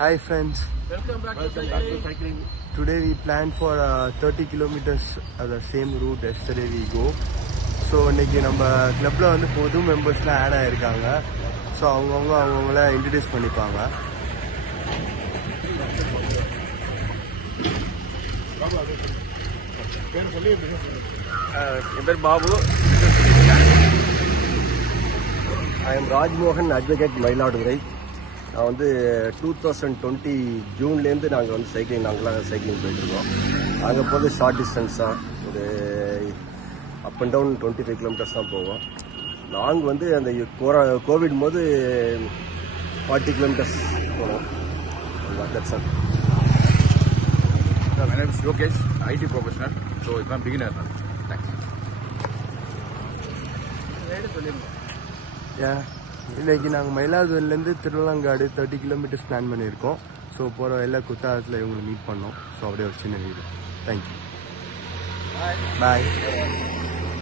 Hi friends. Welcome back to cycling. Today we planned for 30 kilometers the same route yesterday we go. So இன்னைக்கு நம்ம கிளப்ல வந்து புது மெம்பர்ஸ்லாம் add ஆயிருக்காங்க. So அவங்கள இன்ட்ரடியூஸ் பண்ணிப்பாங்க. என் பேர் Babu. I am Rajmohan, advocate, Mayiladuthurai. நான் வந்து 2020 ஜூன்லேருந்து நாங்கள் வந்து நாங்களாம் சைக்கிளிங் போயிட்டுருக்கோம். நாங்கள் போகிறது ஷார்ட் டிஸ்டன்ஸாக ஒரு அப் அண்ட் டவுன் 25 கிலோமீட்டர்ஸ் தான் போவோம். லாங் வந்து அந்த கோவிட் போது 40 கிலோமீட்டர்ஸ் போனோம். That's My name is Yogesh, IT professional. So I'm beginner. Thanks. இன்னைக்கு நாங்கள் மயிலாடுதுறையிலேருந்து திருவள்ளங்காடு 30 கிலோமீட்டர்ஸ் பிளான் பண்ணியிருக்கோம். ஸோ போகிற எல்லா குத்தாலத்தில் இவங்களை மீட் பண்ணோம். ஸோ அப்படியே ஒரு சின்ன வீடு. தேங்க்யூ. பாய்.